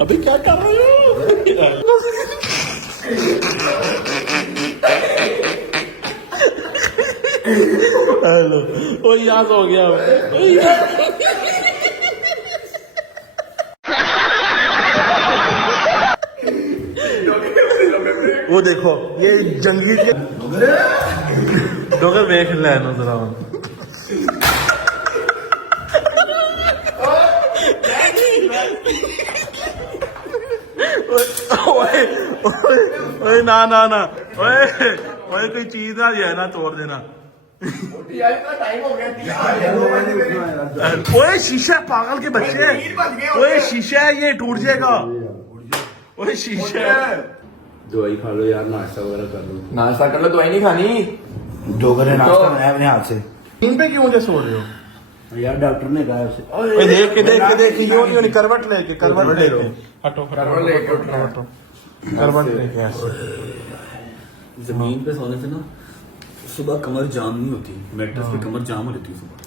अभी क्या कर रहे हो? हेलो, ओ याद हो गया। वो देखो ये जंगली डॉगर देख लेना जरा। ओए ना ना ना ओए ओए कोई चीज ना जो है ना तोड़ देना। ओए शीशा पागल के बच्चे, ओए शीशा है ये टूट जाएगा। ओए शीशा दवाई खा लो यार, नाश्ता वगैरह कर लो। नाश्ता कर लो, दवाई नहीं खानी। डॉगर ने नाश्ता बनाया अपने हाथ से। इन पे क्यों जैसे सो रहे हो यार डॉक्टर ने कहा उसे। ओए देख के यूं नहीं करवट लेके हटो करवट लेके ऐसे। जमीन पे सोने से ना सुबह कमर जाम नहीं होती, मैट्रेस पे कमर जाम हो जाती है सुबह।